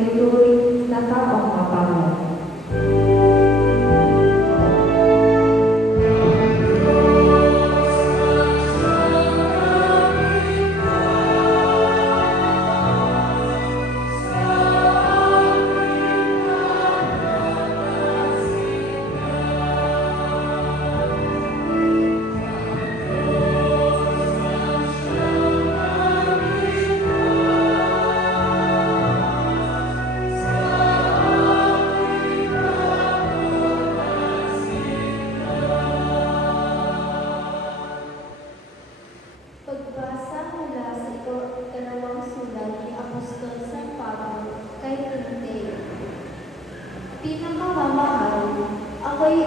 ituturing na taong mapango. Pagbasa mula sa ikalawang sulat ni Apostol San Pablo kay Timoteo. Pinakamamahal, ako'y